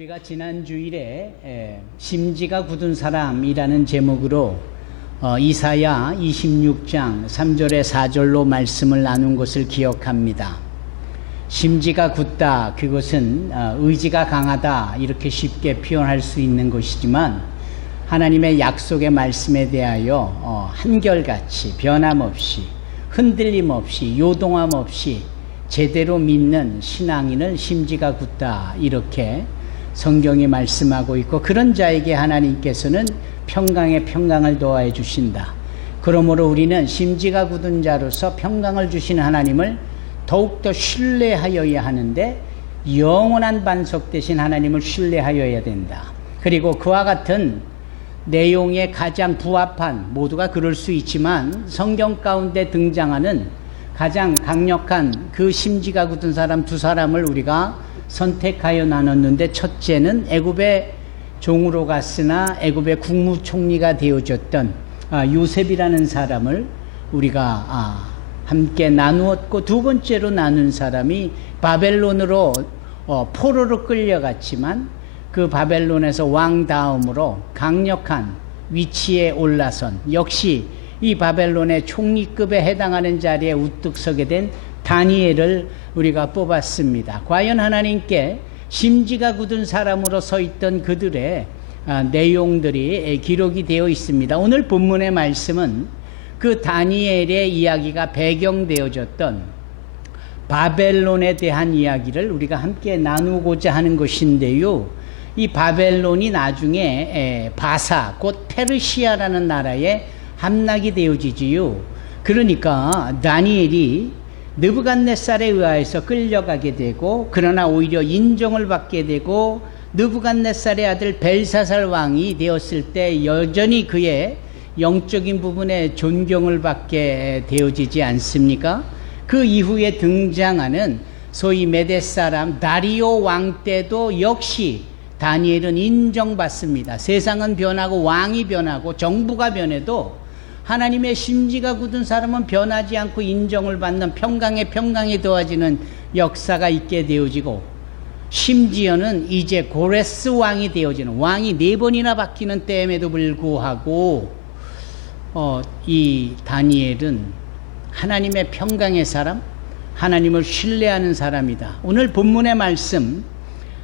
우리가 지난 주일에 심지가 굳은 사람이라는 제목으로 이사야 26장 3절에 4절로 말씀을 나눈 것을 기억합니다. 심지가 굳다, 그것은 의지가 강하다 이렇게 쉽게 표현할 수 있는 것이지만 하나님의 약속의 말씀에 대하여 한결같이 변함없이 흔들림 없이 요동함 없이 제대로 믿는 신앙인을 심지가 굳다 이렇게 성경이 말씀하고 있고, 그런 자에게 하나님께서는 평강에 평강을 더하여 주신다. 그러므로 우리는 심지가 굳은 자로서 평강을 주시는 하나님을 더욱더 신뢰하여야 하는데, 영원한 반석 되신 하나님을 신뢰하여야 된다. 그리고 그와 같은 내용에 가장 부합한, 모두가 그럴 수 있지만 성경 가운데 등장하는 가장 강력한 그 심지가 굳은 사람 두 사람을 우리가 선택하여 나눴는데, 첫째는 애굽의 종으로 갔으나 애굽의 국무총리가 되어졌던 요셉이라는 사람을 우리가 함께 나누었고, 두 번째로 나눈 사람이 바벨론으로 포로로 끌려갔지만 그 바벨론에서 왕 다음으로 강력한 위치에 올라선, 역시 이 바벨론의 총리급에 해당하는 자리에 우뚝 서게 된 다니엘을 우리가 뽑았습니다. 과연 하나님께 심지가 굳은 사람으로 서 있던 그들의 내용들이 기록이 되어 있습니다. 오늘 본문의 말씀은 그 다니엘의 이야기가 배경되어졌던 바벨론에 대한 이야기를 우리가 함께 나누고자 하는 것인데요. 이 바벨론이 나중에 바사, 곧 페르시아라는 나라에 함락이 되어지지요. 그러니까 다니엘이 느부갓네살에 의하여서 끌려가게 되고, 그러나 오히려 인정을 받게 되고, 느부갓네살의 아들 벨사살 왕이 되었을 때 여전히 그의 영적인 부분에 존경을 받게 되어지지 않습니까? 그 이후에 등장하는 소위 메데 사람 다리오 왕 때도 역시 다니엘은 인정받습니다. 세상은 변하고 왕이 변하고 정부가 변해도 하나님의 심지가 굳은 사람은 변하지 않고 인정을 받는 평강에 평강이 더해지는 역사가 있게 되어지고, 심지어는 이제 고레스 왕이 되어지는, 왕이 4번이나 바뀌는 때임에도 불구하고 이 다니엘은 하나님의 평강의 사람, 하나님을 신뢰하는 사람이다. 오늘 본문의 말씀,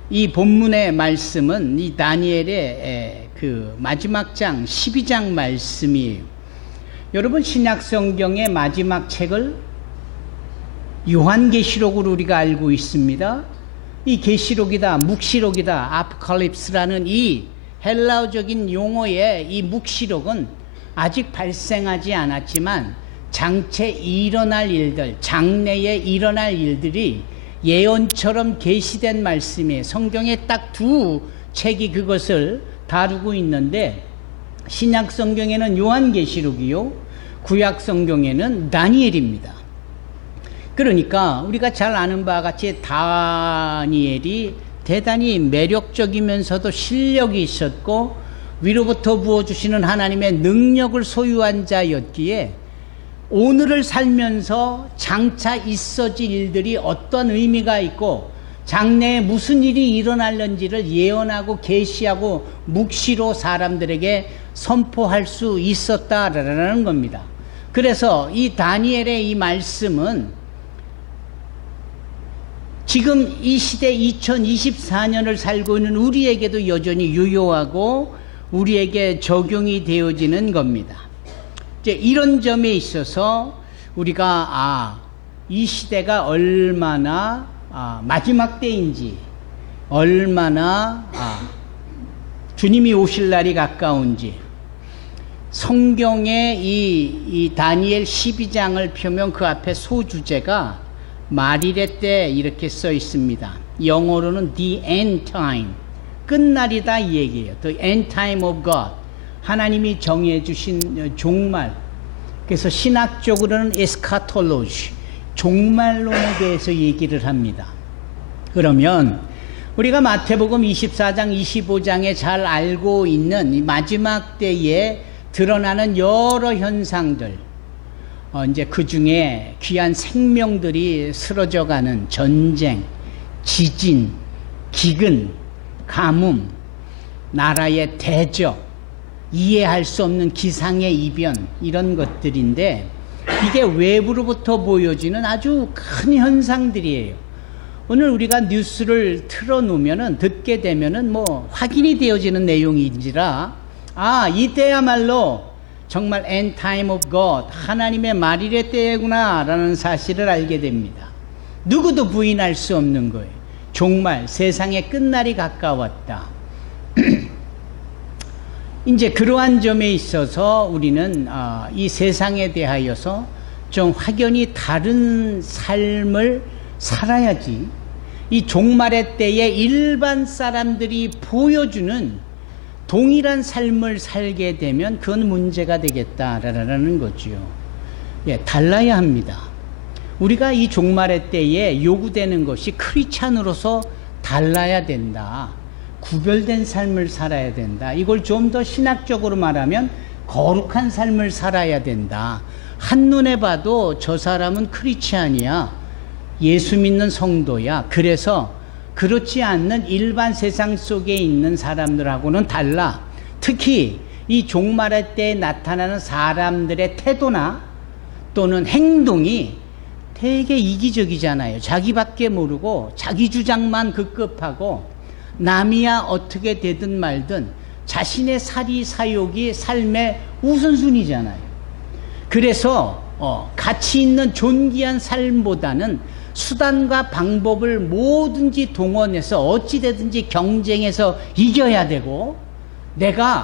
이 본문의 말씀은 이 다니엘의 그 마지막 장 12장 말씀이에요. 여러분, 신약성경의 마지막 책을 요한계시록으로 우리가 알고 있습니다. 이 계시록이다, 묵시록이다, 아포칼립스라는 이 헬라어적인 용어의 이 묵시록은 아직 발생하지 않았지만 장차 일어날 일들, 장래에 일어날 일들이 예언처럼 계시된 말씀이에요. 성경에 딱 두 책이 그것을 다루고 있는데, 신약 성경에는 요한계시록이요, 구약 성경에는 다니엘입니다. 그러니까 우리가 잘 아는 바와 같이 다니엘이 대단히 매력적이면서도 실력이 있었고 위로부터 부어주시는 하나님의 능력을 소유한 자였기에 오늘을 살면서 장차 있어질 일들이 어떤 의미가 있고 장래에 무슨 일이 일어날는지를 예언하고 계시하고 묵시로 사람들에게 선포할 수 있었다라는 겁니다. 그래서 이 다니엘의 이 말씀은 지금 이 시대 2024년을 살고 있는 우리에게도 여전히 유효하고 우리에게 적용이 되어지는 겁니다. 이제 이런 점에 있어서 우리가 이 시대가 얼마나 마지막 때인지, 얼마나 주님이 오실 날이 가까운지, 성경의 이 다니엘 12장을 펴면 그 앞에 소주제가 말일의 때 이렇게 써 있습니다. 영어로는 the end time, 끝날이다 이 얘기예요. the end time of God, 하나님이 정해 주신 종말. 그래서 신학적으로는 eschatology, 종말론에 대해서 얘기를 합니다. 그러면 우리가 마태복음 24장 25장에 잘 알고 있는 이 마지막 때에 드러나는 여러 현상들, 이제 그 중에 귀한 생명들이 쓰러져가는 전쟁, 지진, 기근, 가뭄, 나라의 대적, 이해할 수 없는 기상의 이변, 이런 것들인데 이게 외부로부터 보여지는 아주 큰 현상들이에요. 오늘 우리가 뉴스를 틀어놓으면은 듣게 되면은 뭐 확인이 되어지는 내용인지라 이때야말로 정말 end time of God, 하나님의 말일의 때구나 라는 사실을 알게 됩니다. 누구도 부인할 수 없는 거예요. 정말 세상의 끝날이 가까웠다. 이제 그러한 점에 있어서 우리는 이 세상에 대하여서 좀 확연히 다른 삶을 살아야지 이 종말의 때에 일반 사람들이 보여주는 동일한 삶을 살게 되면 그건 문제가 되겠다라는 거죠. 예, 달라야 합니다. 우리가 이 종말의 때에 요구되는 것이 크리스찬으로서 달라야 된다. 구별된 삶을 살아야 된다. 이걸 좀 더 신학적으로 말하면 거룩한 삶을 살아야 된다. 한눈에 봐도 저 사람은 크리스찬이야. 예수 믿는 성도야. 그래서 그렇지 않는 일반 세상 속에 있는 사람들하고는 달라. 특히 이 종말의 때에 나타나는 사람들의 태도나 또는 행동이 되게 이기적이잖아요. 자기밖에 모르고 자기 주장만 급급하고 남이야 어떻게 되든 말든 자신의 사리사욕이 삶의 우선순위잖아요. 그래서 가치 있는 존귀한 삶보다는 수단과 방법을 뭐든지 동원해서 어찌되든지 경쟁해서 이겨야 되고 내가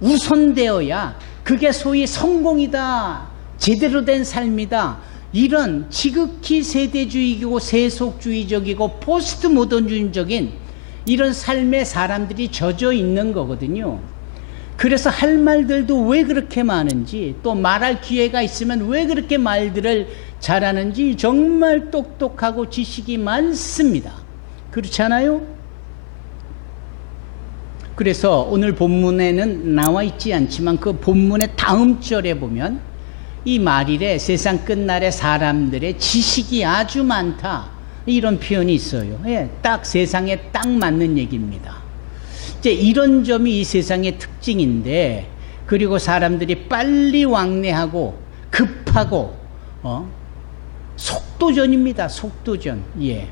우선되어야 그게 소위 성공이다, 제대로 된 삶이다, 이런 지극히 세대주의이고 세속주의적이고 포스트 모던주의적인 이런 삶에 사람들이 젖어 있는 거거든요. 그래서 할 말들도 왜 그렇게 많은지, 또 말할 기회가 있으면 왜 그렇게 말들을 잘하는지 정말 똑똑하고 지식이 많습니다. 그렇지 않아요? 그래서 오늘 본문에는 나와 있지 않지만 그 본문의 다음 절에 보면 이 말일에 세상 끝날에 사람들의 지식이 아주 많다, 이런 표현이 있어요. 예, 딱 세상에 딱 맞는 얘기입니다. 이제 이런 점이 이 세상의 특징인데, 그리고 사람들이 빨리 왕래하고 급하고 속도전입니다. 속도전. 예.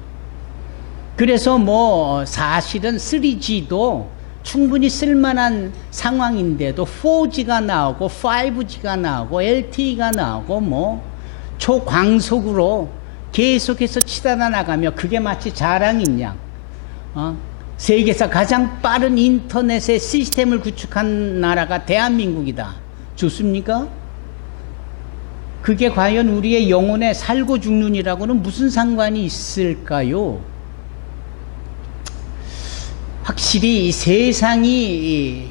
그래서 뭐 사실은 3G도 충분히 쓸만한 상황인데도 4G가 나오고 5G가 나오고 LTE가 나오고 뭐 초광속으로 계속해서 치닫아 나가며 그게 마치 자랑인 양 세계에서 가장 빠른 인터넷의 시스템을 구축한 나라가 대한민국이다. 좋습니까? 그게 과연 우리의 영혼에 살고 죽는이라고는 무슨 상관이 있을까요? 확실히 이 세상이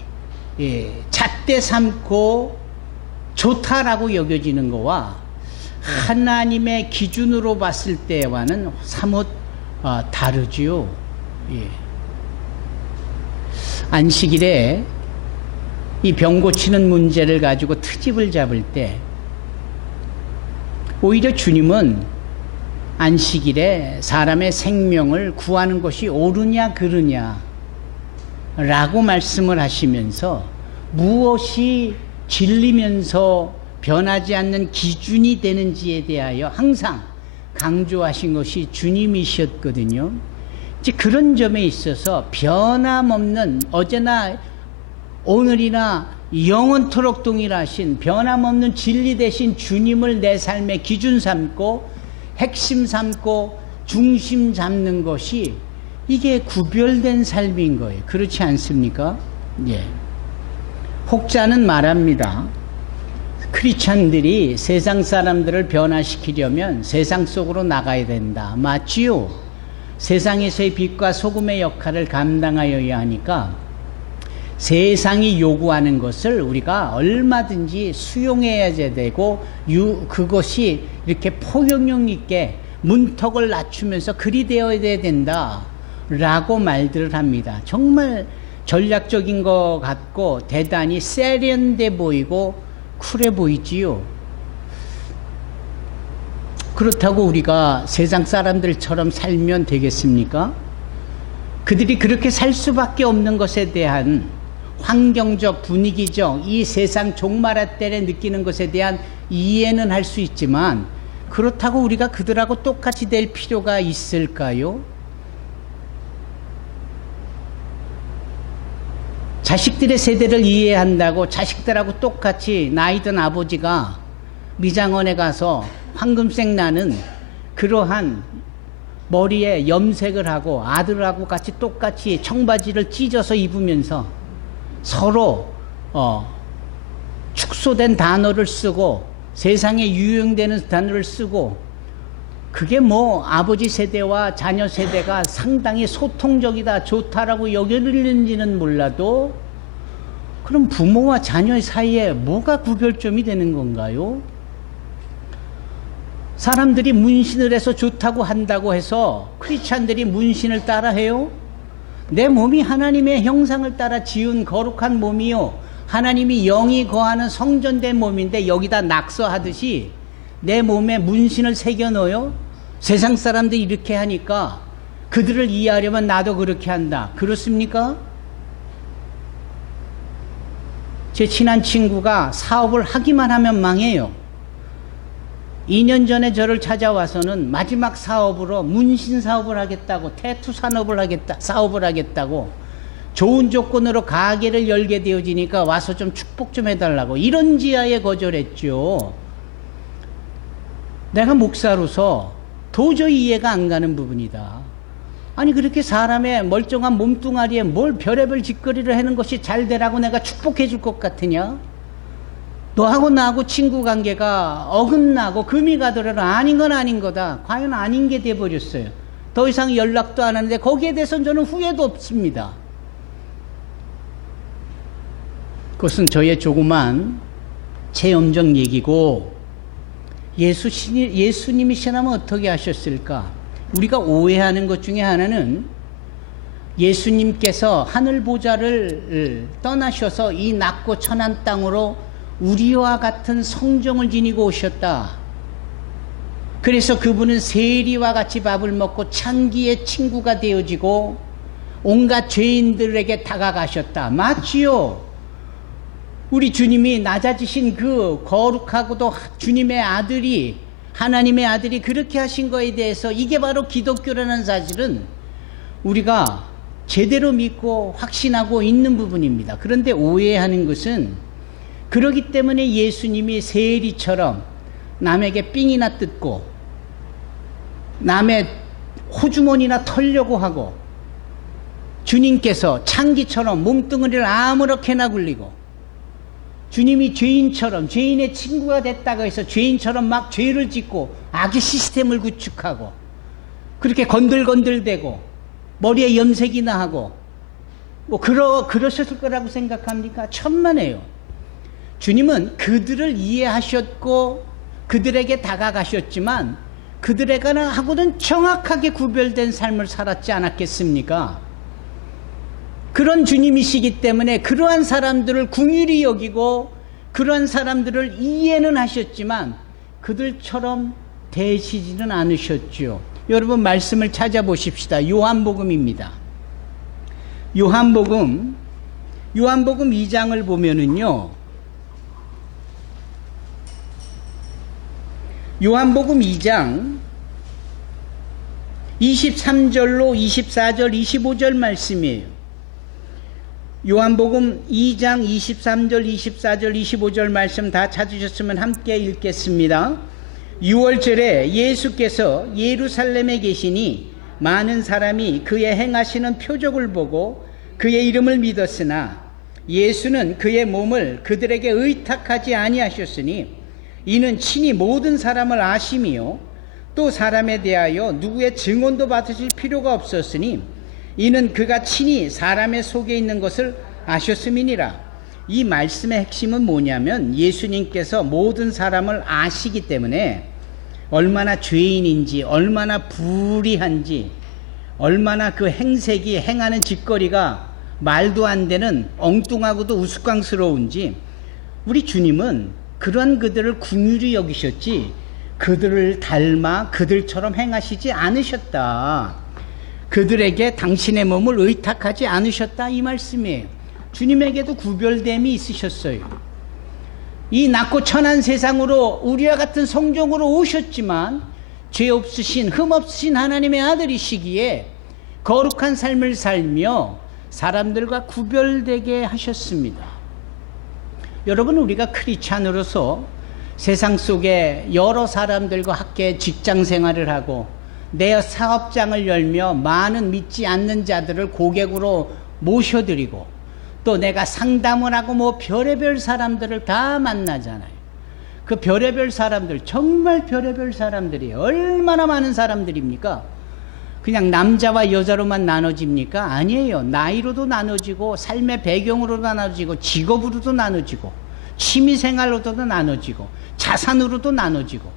잣대 삼고 좋다라고 여겨지는 거와 하나님의 기준으로 봤을 때와는 사뭇 다르지요. 예. 안식일에 이 병 고치는 문제를 가지고 트집을 잡을 때 오히려 주님은 안식일에 사람의 생명을 구하는 것이 옳으냐 그르냐 라고 말씀을 하시면서 무엇이 진리면서 변하지 않는 기준이 되는지에 대하여 항상 강조하신 것이 주님이셨거든요. 이제 그런 점에 있어서 변함없는, 어제나 오늘이나 영원토록 동일하신 변함없는 진리 되신 주님을 내 삶의 기준 삼고 핵심 삼고 중심 잡는 것이 이게 구별된 삶인 거예요. 그렇지 않습니까? 예. 혹자는 말합니다. 크리스찬들이 세상 사람들을 변화시키려면 세상 속으로 나가야 된다. 맞지요? 세상에서의 빛과 소금의 역할을 감당하여야 하니까 세상이 요구하는 것을 우리가 얼마든지 수용해야 되고 그것이 이렇게 포용력 있게 문턱을 낮추면서 그리 되어야 된다 라고 말들을 합니다. 정말 전략적인 것 같고 대단히 세련돼 보이고 쿨해 보이지요. 그렇다고 우리가 세상 사람들처럼 살면 되겠습니까? 그들이 그렇게 살 수밖에 없는 것에 대한 환경적, 분위기적, 이 세상 종말의 때에 느끼는 것에 대한 이해는 할 수 있지만, 그렇다고 우리가 그들하고 똑같이 될 필요가 있을까요? 자식들의 세대를 이해한다고 자식들하고 똑같이 나이든 아버지가 미장원에 가서 황금색 나는 그러한 머리에 염색을 하고 아들하고 같이 똑같이 청바지를 찢어서 입으면서 서로 축소된 단어를 쓰고 세상에 유행되는 단어를 쓰고, 그게 뭐 아버지 세대와 자녀 세대가 상당히 소통적이다, 좋다라고 여기는지는 몰라도, 그럼 부모와 자녀 사이에 뭐가 구별점이 되는 건가요? 사람들이 문신을 해서 좋다고 한다고 해서 크리스찬들이 문신을 따라 해요? 내 몸이 하나님의 형상을 따라 지은 거룩한 몸이요, 하나님이 영이 거하는 성전된 몸인데 여기다 낙서하듯이 내 몸에 문신을 새겨 넣어요? 세상 사람들이 이렇게 하니까 그들을 이해하려면 나도 그렇게 한다. 그렇습니까? 제 친한 친구가 사업을 하기만 하면 망해요. 2년 전에 저를 찾아와서는 마지막 사업으로 문신 사업을 하겠다고, 태투 사업을 하겠다고, 좋은 조건으로 가게를 열게 되어지니까 와서 좀 축복 좀 해달라고, 이런 지하에 거절했죠. 내가 목사로서 도저히 이해가 안 가는 부분이다. 아니, 그렇게 사람의 멀쩡한 몸뚱아리에 뭘 별의별 짓거리를 하는 것이 잘 되라고 내가 축복해 줄 것 같으냐? 너하고 나하고 친구 관계가 어긋나고 금이 가더라도 아닌 건 아닌 거다. 과연 아닌 게 돼버렸어요. 더 이상 연락도 안 하는데 거기에 대해서는 저는 후회도 없습니다. 그것은 저의 조그만 체험적 얘기고, 예수님이시라면 어떻게 하셨을까? 우리가 오해하는 것 중에 하나는 예수님께서 하늘 보좌를 떠나셔서 이 낮고 천한 땅으로 우리와 같은 성정을 지니고 오셨다. 그래서 그분은 세리와 같이 밥을 먹고 창기의 친구가 되어지고 온갖 죄인들에게 다가가셨다. 맞지요? 우리 주님이 낮아지신 그 거룩하고도 주님의 아들이, 하나님의 아들이 그렇게 하신 거에 대해서, 이게 바로 기독교라는 사실은 우리가 제대로 믿고 확신하고 있는 부분입니다. 그런데 오해하는 것은, 그러기 때문에 예수님이 세리처럼 남에게 삥이나 뜯고 남의 호주머니나 털려고 하고, 주님께서 창기처럼 몸뚱아리를 아무렇게나 굴리고, 주님이 죄인처럼, 죄인의 친구가 됐다고 해서 죄인처럼 막 죄를 짓고 악의 시스템을 구축하고, 그렇게 건들건들대고 머리에 염색이나 하고 뭐 그러셨을 거라고 생각합니까? 천만에요. 주님은 그들을 이해하셨고 그들에게 다가가셨지만 그들에게는 정확하게 구별된 삶을 살았지 않았겠습니까? 그런 주님이시기 때문에 그러한 사람들을 긍휼히 여기고 그러한 사람들을 이해는 하셨지만 그들처럼 대시지는 않으셨죠. 여러분, 말씀을 찾아보십시다. 요한복음입니다. 요한복음 2장을 보면은요, 요한복음 2장 23절로 24절 25절 말씀이에요. 요한복음 2장 23절 24절 25절 말씀 다 찾으셨으면 함께 읽겠습니다. 6월절에 예수께서 예루살렘에 계시니 많은 사람이 그의 행하시는 표적을 보고 그의 이름을 믿었으나 예수는 그의 몸을 그들에게 의탁하지 아니하셨으니 이는 친히 모든 사람을 아심이요 또 사람에 대하여 누구의 증언도 받으실 필요가 없었으니 이는 그가 친히 사람의 속에 있는 것을 아셨음이니라. 이 말씀의 핵심은 뭐냐면, 예수님께서 모든 사람을 아시기 때문에 얼마나 죄인인지, 얼마나 불의한지, 얼마나 그 행색이, 행하는 짓거리가 말도 안 되는 엉뚱하고도 우스꽝스러운지, 우리 주님은 그러한 그들을 긍휼히 여기셨지 그들을 닮아 그들처럼 행하시지 않으셨다. 그들에게 당신의 몸을 의탁하지 않으셨다 이 말씀이에요. 주님에게도 구별됨이 있으셨어요. 이 낮고 천한 세상으로 우리와 같은 성종으로 오셨지만 죄 없으신 흠 없으신 하나님의 아들이시기에 거룩한 삶을 살며 사람들과 구별되게 하셨습니다. 여러분, 우리가 크리스찬으로서 세상 속에 여러 사람들과 함께 직장 생활을 하고 내 사업장을 열며 많은 믿지 않는 자들을 고객으로 모셔드리고 또 내가 상담을 하고 뭐 별의별 사람들을 다 만나잖아요. 그 별의별 사람들, 정말 별의별 사람들이에요. 얼마나 많은 사람들입니까? 그냥 남자와 여자로만 나눠집니까? 아니에요. 나이로도 나눠지고 삶의 배경으로도 나눠지고 직업으로도 나눠지고 취미생활로도 나눠지고 자산으로도 나눠지고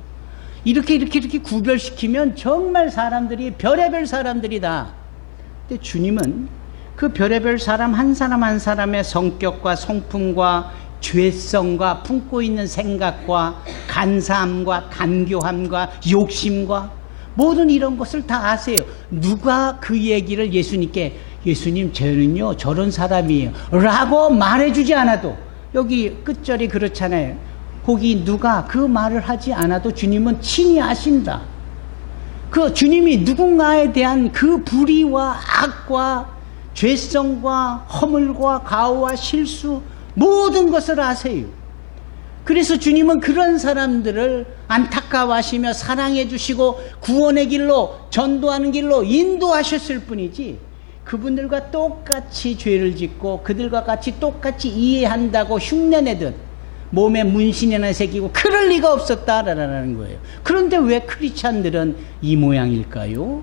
이렇게 구별시키면 정말 사람들이 별의별 사람들이다. 근데 주님은 그 별의별 사람 한 사람 한 사람의 성격과 성품과 죄성과 품고 있는 생각과 간사함과 간교함과 욕심과 모든 이런 것을 다 아세요. 누가 그 얘기를 예수님께 예수님 저는요 저런 사람이에요 라고 말해주지 않아도 여기 끝절이 그렇잖아요. 거기 누가 그 말을 하지 않아도 주님은 친히 아신다. 그 주님이 누군가에 대한 그 불의와 악과 죄성과 허물과 가오와 실수 모든 것을 아세요. 그래서 주님은 그런 사람들을 안타까워하시며 사랑해 주시고 구원의 길로 전도하는 길로 인도하셨을 뿐이지 그분들과 똑같이 죄를 짓고 그들과 같이 똑같이 이해한다고 흉내내듯 몸에 문신이나 새기고 그럴 리가 없었다라는 거예요. 그런데 왜 크리스찬들은 이 모양일까요?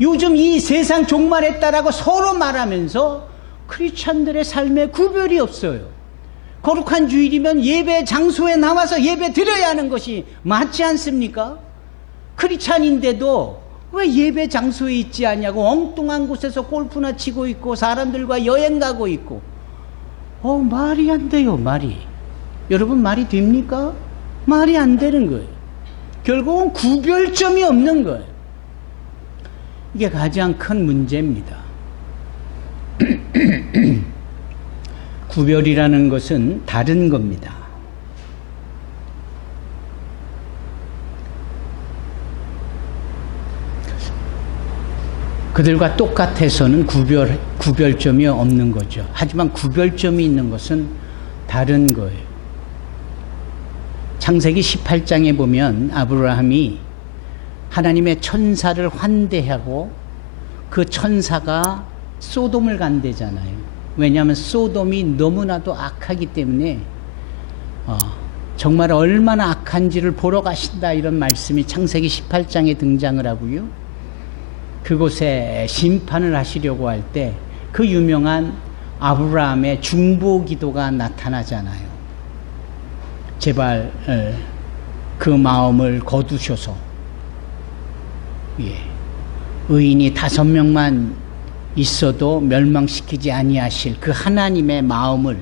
요즘 이 세상 종말했다라고 서로 말하면서 크리스찬들의 삶에 구별이 없어요. 거룩한 주일이면 예배 장소에 나와서 예배 드려야 하는 것이 맞지 않습니까? 크리스찬인데도 왜 예배 장소에 있지 않냐고 엉뚱한 곳에서 골프나 치고 있고 사람들과 여행 가고 있고 말이 안 돼요. 말이 여러분 말이 됩니까? 말이 안 되는 거예요. 결국은 구별점이 없는 거예요. 이게 가장 큰 문제입니다. 구별이라는 것은 다른 겁니다. 그들과 똑같아서는 구별점이 없는 거죠. 하지만 구별점이 있는 것은 다른 거예요. 창세기 18장에 보면 아브라함이 하나님의 천사를 환대하고 그 천사가 소돔을 간대잖아요. 왜냐하면 소돔이 너무나도 악하기 때문에 정말 얼마나 악한지를 보러 가신다 이런 말씀이 창세기 18장에 등장을 하고요. 그곳에 심판을 하시려고 할 때 그 유명한 아브라함의 중보기도가 나타나잖아요. 제발 그 마음을 거두셔서 의인이 5명만 있어도 멸망시키지 아니하실 그 하나님의 마음을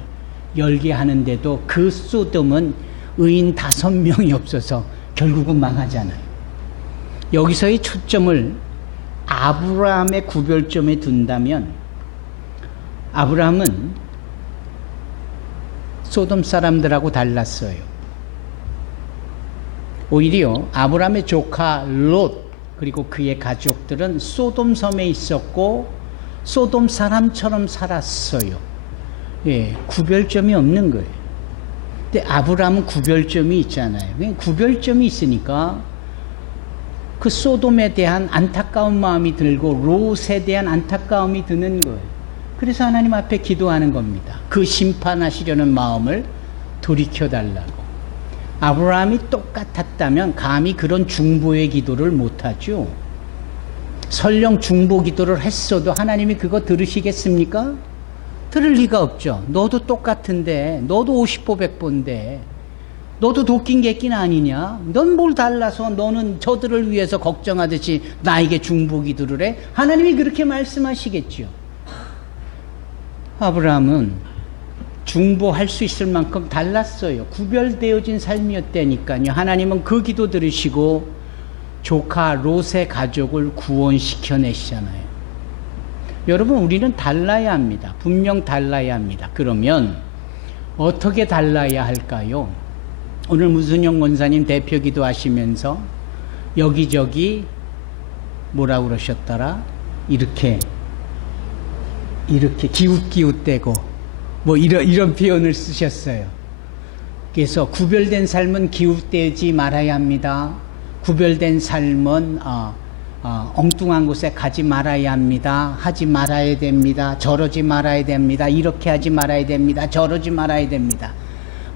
열게 하는데도 그 소돔은 의인 5명이 없어서 결국은 망하잖아요. 여기서의 초점을 아브라함의 구별점에 둔다면 아브라함은 소돔 사람들하고 달랐어요. 오히려 아브라함의 조카 롯 그리고 그의 가족들은 소돔 섬에 있었고 소돔 사람처럼 살았어요. 구별점이 없는 거예요. 근데 아브라함은 구별점이 있잖아요. 구별점이 있으니까 그 소돔에 대한 안타까운 마음이 들고 롯에 대한 안타까움이 드는 거예요. 그래서 하나님 앞에 기도하는 겁니다. 그 심판하시려는 마음을 돌이켜달라고. 아브라함이 똑같았다면 감히 그런 중보의 기도를 못하죠. 설령 중보 기도를 했어도 하나님이 그거 들으시겠습니까? 들을 리가 없죠. 너도 똑같은데 너도 50보 100보인데 너도 도끼인 객긴 아니냐? 넌 뭘 달라서 너는 저들을 위해서 걱정하듯이 나에게 중보 기도를 해? 하나님이 그렇게 말씀하시겠죠. 아브라함은 중보할 수 있을 만큼 달랐어요. 구별되어진 삶이었다니까요. 하나님은 그 기도 들으시고 조카 롯의 가족을 구원시켜내시잖아요. 여러분, 우리는 달라야 합니다. 분명 달라야 합니다. 그러면 어떻게 달라야 할까요? 오늘 문순영 권사님 대표 기도하시면서 여기저기 뭐라고 그러셨더라? 이렇게 기웃기웃대고 뭐 이런 표현을 쓰셨어요. 그래서 구별된 삶은 기웃대지 말아야 합니다. 구별된 삶은 엉뚱한 곳에 가지 말아야 합니다. 하지 말아야 됩니다. 저러지 말아야 됩니다. 이렇게 하지 말아야 됩니다. 저러지 말아야 됩니다.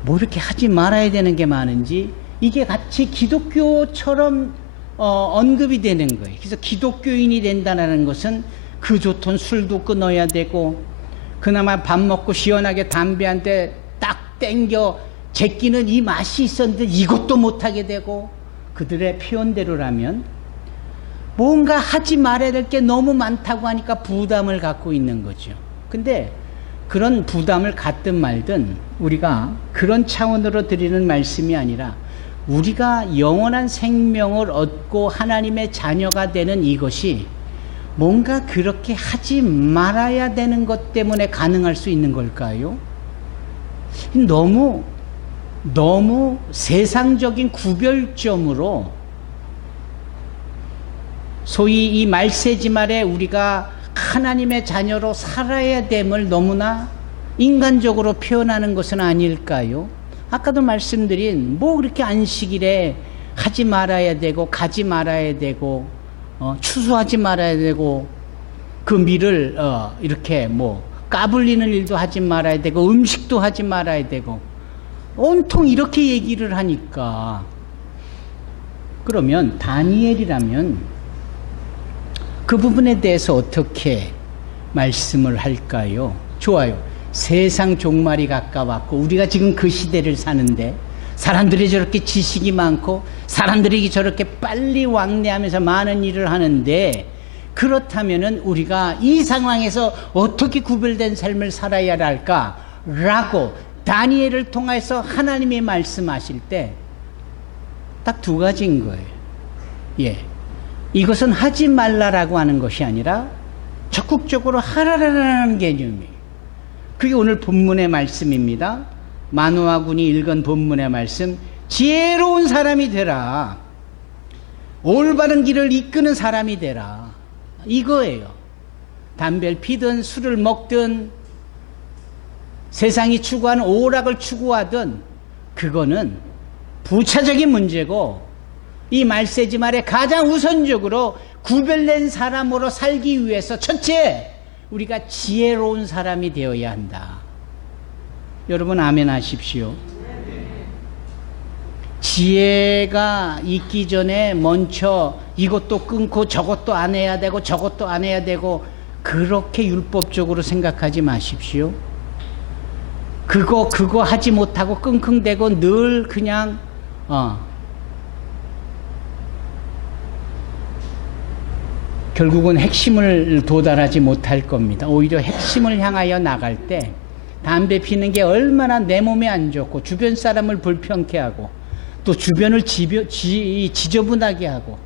뭐 이렇게 하지 말아야 되는 게 많은지 이게 같이 기독교처럼 언급이 되는 거예요. 그래서 기독교인이 된다는 것은 그 좋던 술도 끊어야 되고, 그나마 밥 먹고 시원하게 담배 한 대 딱 땡겨 제끼는 이 맛이 있었는데 이것도 못하게 되고, 그들의 표현대로라면 뭔가 하지 말아야 될 게 너무 많다고 하니까 부담을 갖고 있는 거죠. 근데 그런 부담을 갖든 말든 우리가 그런 차원으로 드리는 말씀이 아니라, 우리가 영원한 생명을 얻고 하나님의 자녀가 되는 이것이 뭔가 그렇게 하지 말아야 되는 것 때문에 가능할 수 있는 걸까요? 너무 세상적인 구별점으로 소위 이 말세지 말에 우리가 하나님의 자녀로 살아야 됨을 너무나 인간적으로 표현하는 것은 아닐까요? 아까도 말씀드린 뭐 그렇게 안식일에 하지 말아야 되고 가지 말아야 되고 추수하지 말아야 되고 그 밀을 이렇게 뭐 까불리는 일도 하지 말아야 되고 음식도 하지 말아야 되고 온통 이렇게 얘기를 하니까, 그러면 다니엘이라면 그 부분에 대해서 어떻게 말씀을 할까요? 좋아요. 세상 종말이 가까웠고 우리가 지금 그 시대를 사는데 사람들이 저렇게 지식이 많고 사람들이 저렇게 빨리 왕래하면서 많은 일을 하는데, 그렇다면은 우리가 이 상황에서 어떻게 구별된 삶을 살아야 할까라고 다니엘을 통해서 하나님이 말씀하실 때 딱 두 가지인 거예요. 예, 이것은 하지 말라라고 하는 것이 아니라 적극적으로 하라라는 개념이에요. 그게 오늘 본문의 말씀입니다. 마노아 군이 읽은 본문의 말씀, 지혜로운 사람이 되라, 올바른 길을 이끄는 사람이 되라, 이거예요. 담배를 피든 술을 먹든 세상이 추구하는 오락을 추구하든 그거는 부차적인 문제고, 이 말세지 말에 가장 우선적으로 구별된 사람으로 살기 위해서 첫째, 우리가 지혜로운 사람이 되어야 한다. 여러분 아멘 하십시오. 지혜가 있기 전에 먼저 이것도 끊고 저것도 안 해야 되고 저것도 안 해야 되고 그렇게 율법적으로 생각하지 마십시오. 그거 하지 못하고 끙끙대고 늘 그냥 결국은 핵심을 도달하지 못할 겁니다. 오히려 핵심을 향하여 나갈 때 담배 피는 게 얼마나 내 몸에 안 좋고 주변 사람을 불편케 하고 또 주변을 지저분하게 하고,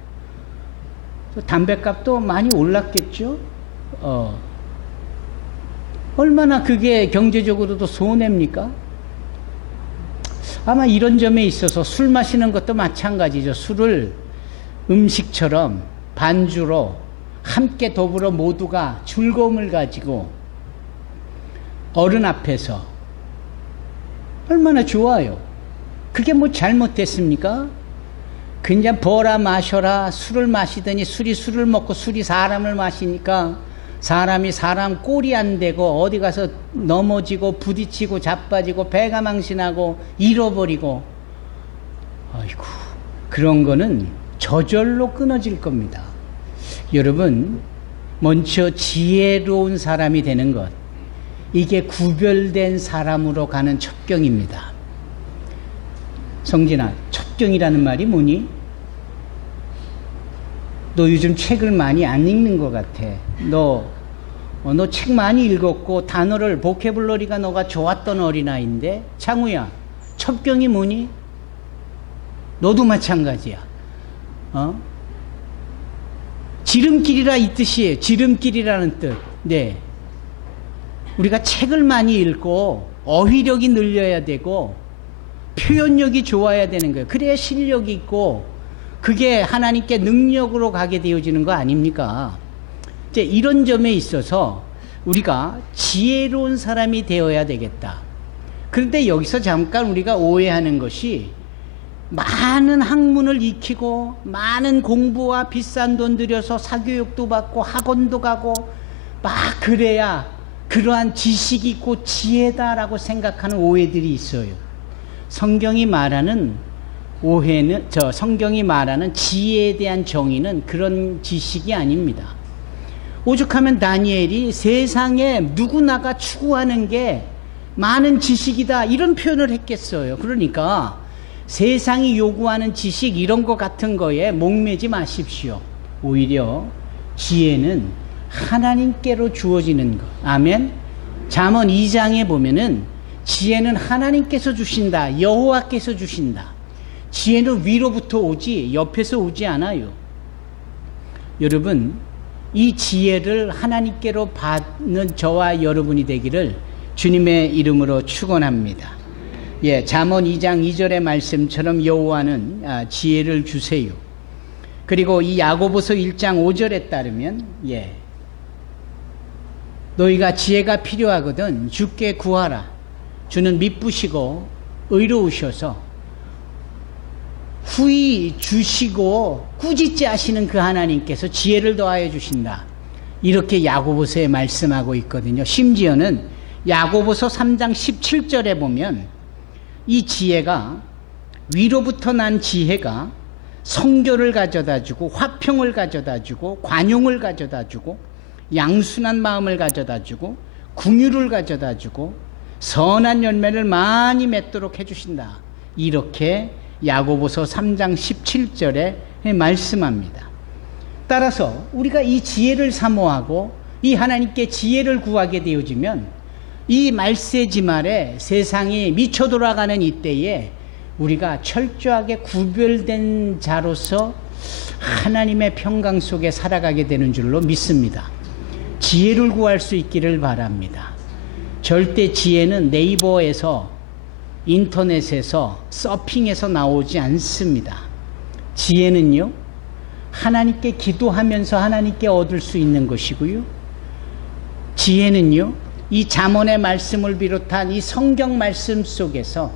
또 담배값도 많이 올랐겠죠. 얼마나 그게 경제적으로도 손해입니까? 아마 이런 점에 있어서 술 마시는 것도 마찬가지죠. 술을 음식처럼 반주로 함께 더불어 모두가 즐거움을 가지고 어른 앞에서 얼마나 좋아요. 그게 뭐 잘못됐습니까? 그냥 버라 마셔라. 술을 마시더니 술이 술을 먹고 술이 사람을 마시니까 사람이 사람 꼴이 안 되고 어디 가서 넘어지고 부딪히고 자빠지고 배가 망신하고 잃어버리고, 아이고, 그런 거는 저절로 끊어질 겁니다. 여러분, 먼저 지혜로운 사람이 되는 것, 이게 구별된 사람으로 가는 첩경입니다. 성진아, 첩경이라는 말이 뭐니? 너 요즘 책을 많이 안 읽는 것 같아. 너 책 많이 읽었고 단어를 보케블러리가 너가 좋았던 어린아이인데. 창우야, 첩경이 뭐니? 너도 마찬가지야. 지름길이라 이 뜻이에요. 지름길이라는 뜻. 네. 우리가 책을 많이 읽고 어휘력이 늘려야 되고 표현력이 좋아야 되는 거예요. 그래야 실력이 있고 그게 하나님께 능력으로 가게 되어지는 거 아닙니까? 이제 이런 점에 있어서 우리가 지혜로운 사람이 되어야 되겠다. 그런데 여기서 잠깐 우리가 오해하는 것이 많은 학문을 익히고 많은 공부와 비싼 돈 들여서 사교육도 받고 학원도 가고 막 그래야 그러한 지식이 있고 지혜다라고 생각하는 오해들이 있어요. 성경이 말하는 성경이 말하는 지혜에 대한 정의는 그런 지식이 아닙니다. 오죽하면 다니엘이 세상에 누구나가 추구하는 게 많은 지식이다 이런 표현을 했겠어요. 그러니까 세상이 요구하는 지식 이런 것 같은 거에 목매지 마십시오. 오히려 지혜는 하나님께로 주어지는 것. 아멘. 잠언 2장에 보면은 지혜는 하나님께서 주신다. 여호와께서 주신다. 지혜는 위로부터 오지 옆에서 오지 않아요. 여러분, 이 지혜를 하나님께로 받는 저와 여러분이 되기를 주님의 이름으로 축원합니다. 예, 잠언 2장 2절의 말씀처럼 여호와는 지혜를 주세요. 그리고 이 야고보서 1장 5절에 따르면 너희가 지혜가 필요하거든 주께 구하라. 주는 미쁘시고 의로우셔서 후히 주시고 꾸짖지 하시는 그 하나님께서 지혜를 더하여 주신다. 이렇게 야고보서에 말씀하고 있거든요. 심지어는 야고보서 3장 17절에 보면 이 지혜가 위로부터 난 지혜가 성교를 가져다 주고 화평을 가져다 주고 관용을 가져다 주고 양순한 마음을 가져다 주고 긍휼을 가져다 주고 선한 열매를 많이 맺도록 해주신다. 이렇게 야고보서 3장 17절에 말씀합니다. 따라서 우리가 이 지혜를 사모하고 이 하나님께 지혜를 구하게 되어지면 이 말세지 말에 세상이 미쳐 돌아가는 이때에 우리가 철저하게 구별된 자로서 하나님의 평강 속에 살아가게 되는 줄로 믿습니다. 지혜를 구할 수 있기를 바랍니다. 절대 지혜는 네이버에서 인터넷에서 서핑에서 나오지 않습니다. 지혜는요, 하나님께 기도하면서 하나님께 얻을 수 있는 것이고요. 지혜는요, 이 잠언의 말씀을 비롯한 이 성경 말씀 속에서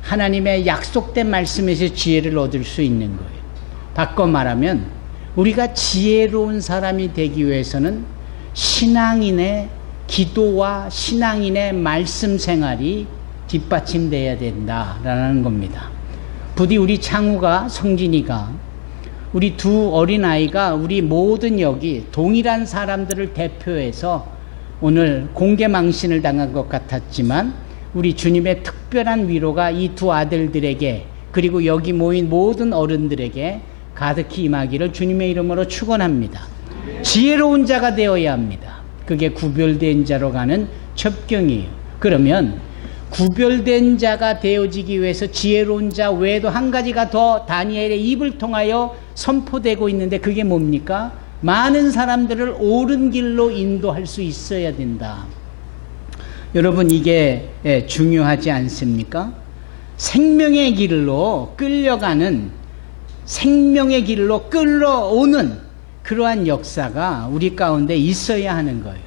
하나님의 약속된 말씀에서 지혜를 얻을 수 있는 거예요. 바꿔 말하면 우리가 지혜로운 사람이 되기 위해서는 신앙인의 기도와 신앙인의 말씀 생활이 뒷받침돼야 된다라는 겁니다. 부디 우리 창우가 성진이가 우리 두 어린아이가 우리 모든 여기 동일한 사람들을 대표해서 오늘 공개망신을 당한 것 같았지만 우리 주님의 특별한 위로가 이 두 아들들에게 그리고 여기 모인 모든 어른들에게 가득히 임하기를 주님의 이름으로 축원합니다. 지혜로운 자가 되어야 합니다. 그게 구별된 자로 가는 첩경이에요. 그러면 구별된 자가 되어지기 위해서 지혜로운 자 외에도 한 가지가 더 다니엘의 입을 통하여 선포되고 있는데 그게 뭡니까? 많은 사람들을 옳은 길로 인도할 수 있어야 된다. 여러분, 이게 중요하지 않습니까? 생명의 길로 끌려가는, 생명의 길로 끌어오는 그러한 역사가 우리 가운데 있어야 하는 거예요.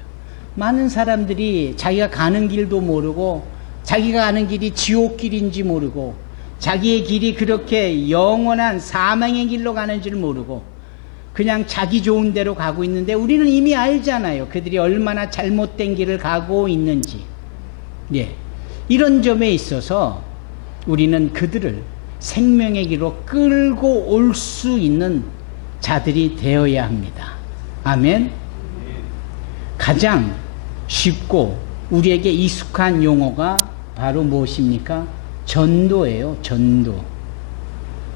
많은 사람들이 자기가 가는 길도 모르고 자기가 가는 길이 지옥길인지 모르고 자기의 길이 그렇게 영원한 사망의 길로 가는 줄 모르고 그냥 자기 좋은 대로 가고 있는데 우리는 이미 알잖아요. 그들이 얼마나 잘못된 길을 가고 있는지. 이런 점에 있어서 우리는 그들을 생명의 길로 끌고 올 수 있는 자들이 되어야 합니다. 아멘. 가장 쉽고 우리에게 익숙한 용어가 바로 무엇입니까? 전도예요. 전도.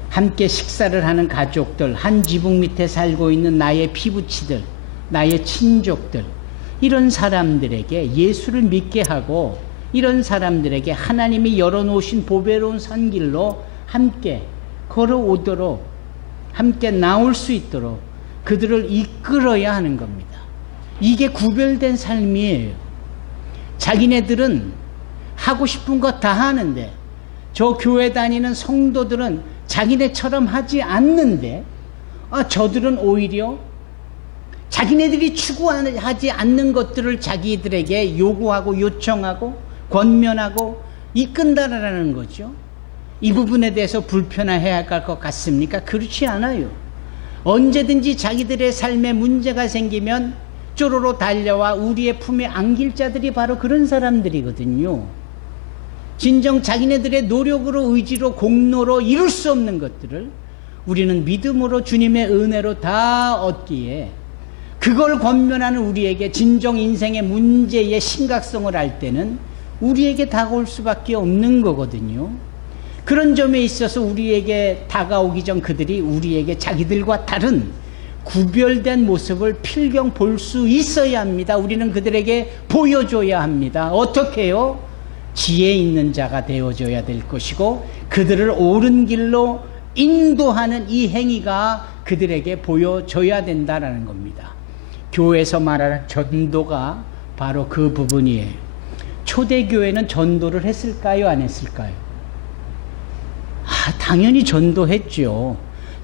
함께 식사를 하는 가족들, 한 지붕 밑에 살고 있는 나의 피부치들, 나의 친족들, 이런 사람들에게 예수를 믿게 하고 이런 사람들에게 하나님이 열어놓으신 보배로운 산길로 함께 걸어오도록, 함께 나올 수 있도록 그들을 이끌어야 하는 겁니다. 이게 구별된 삶이에요. 자기네들은 하고 싶은 거 다 하는데 저 교회 다니는 성도들은 자기네처럼 하지 않는데 저들은 오히려 자기네들이 추구하지 않는 것들을 자기들에게 요구하고 요청하고 권면하고 이끈다라는 거죠. 이 부분에 대해서 불편해해야 할 것 같습니까? 그렇지 않아요. 언제든지 자기들의 삶에 문제가 생기면 쪼로로 달려와 우리의 품에 안길 자들이 바로 그런 사람들이거든요. 진정 자기네들의 노력으로 의지로 공로로 이룰 수 없는 것들을 우리는 믿음으로 주님의 은혜로 다 얻기에 그걸 권면하는 우리에게 진정 인생의 문제의 심각성을 알 때는 우리에게 다가올 수밖에 없는 거거든요. 그런 점에 있어서 우리에게 다가오기 전 그들이 우리에게 자기들과 다른 구별된 모습을 필경 볼 수 있어야 합니다. 우리는 그들에게 보여줘야 합니다. 어떻게 해요? 지혜 있는 자가 되어줘야 될 것이고 그들을 옳은 길로 인도하는 이 행위가 그들에게 보여줘야 된다는 겁니다. 교회에서 말하는 전도가 바로 그 부분이에요. 초대교회는 전도를 했을까요? 안 했을까요? 당연히 전도했죠.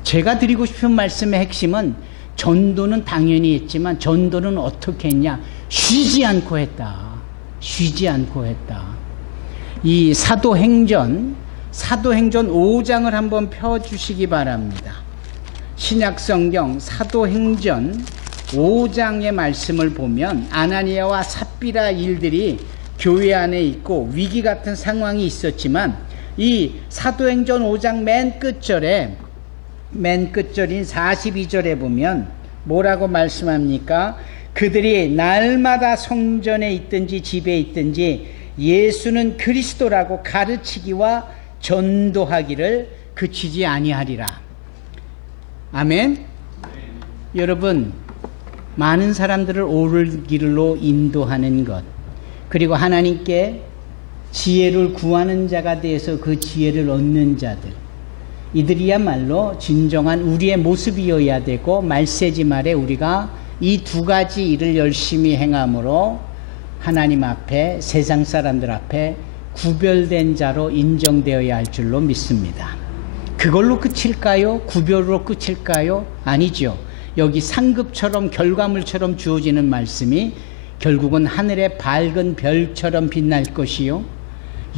제가 드리고 싶은 말씀의 핵심은 전도는 당연히 했지만 전도는 어떻게 했냐? 쉬지 않고 했다. 쉬지 않고 했다. 이 사도행전 5장을 한번 펴주시기 바랍니다. 신약성경 사도행전 5장의 말씀을 보면 아나니아와 삽비라 일들이 교회 안에 있고 위기 같은 상황이 있었지만 이 사도행전 5장 맨 끝절인 42절에 보면 뭐라고 말씀합니까? 그들이 날마다 성전에 있든지 집에 있든지 예수는 그리스도라고 가르치기와 전도하기를 그치지 아니하리라. 아멘. 여러분, 많은 사람들을 옳은 길로 인도하는 것, 그리고 하나님께 지혜를 구하는 자가 되어서 그 지혜를 얻는 자들, 이들이야말로 진정한 우리의 모습이어야 되고 말세지 말에 우리가 이 두 가지 일을 열심히 행함으로 하나님 앞에 세상 사람들 앞에 구별된 자로 인정되어야 할 줄로 믿습니다. 그걸로 끝일까요? 구별로 끝일까요? 아니죠. 여기 상급처럼 결과물처럼 주어지는 말씀이 결국은 하늘의 밝은 별처럼 빛날 것이요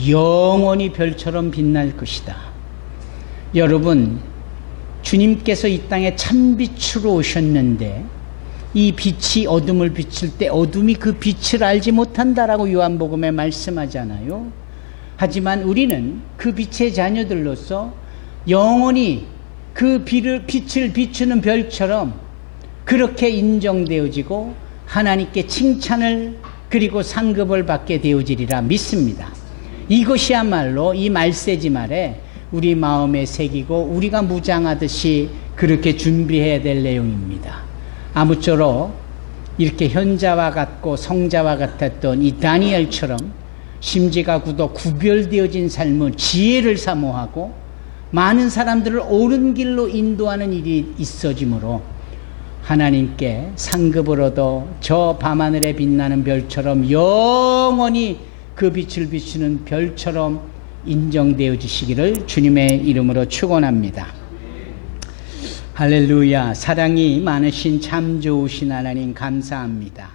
영원히 별처럼 빛날 것이다. 여러분, 주님께서 이 땅에 참빛으로 오셨는데 이 빛이 어둠을 비칠 때 어둠이 그 빛을 알지 못한다라고 요한복음에 말씀하잖아요. 하지만 우리는 그 빛의 자녀들로서 영원히 그 빛을 비추는 별처럼 그렇게 인정되어지고 하나님께 칭찬을 그리고 상급을 받게 되어지리라 믿습니다. 이것이야말로 이 말세지 말에 우리 마음에 새기고 우리가 무장하듯이 그렇게 준비해야 될 내용입니다. 아무쪼록 이렇게 현자와 같고 성자와 같았던 이 다니엘처럼 심지가 굳어 구별되어진 삶은 지혜를 사모하고 많은 사람들을 옳은 길로 인도하는 일이 있어지므로 하나님께 상급을 얻어 저 밤하늘에 빛나는 별처럼 영원히 그 빛을 비추는 별처럼 인정되어지시기를 주님의 이름으로 축원합니다. 할렐루야. 사랑이 많으신 참 좋으신 하나님 감사합니다.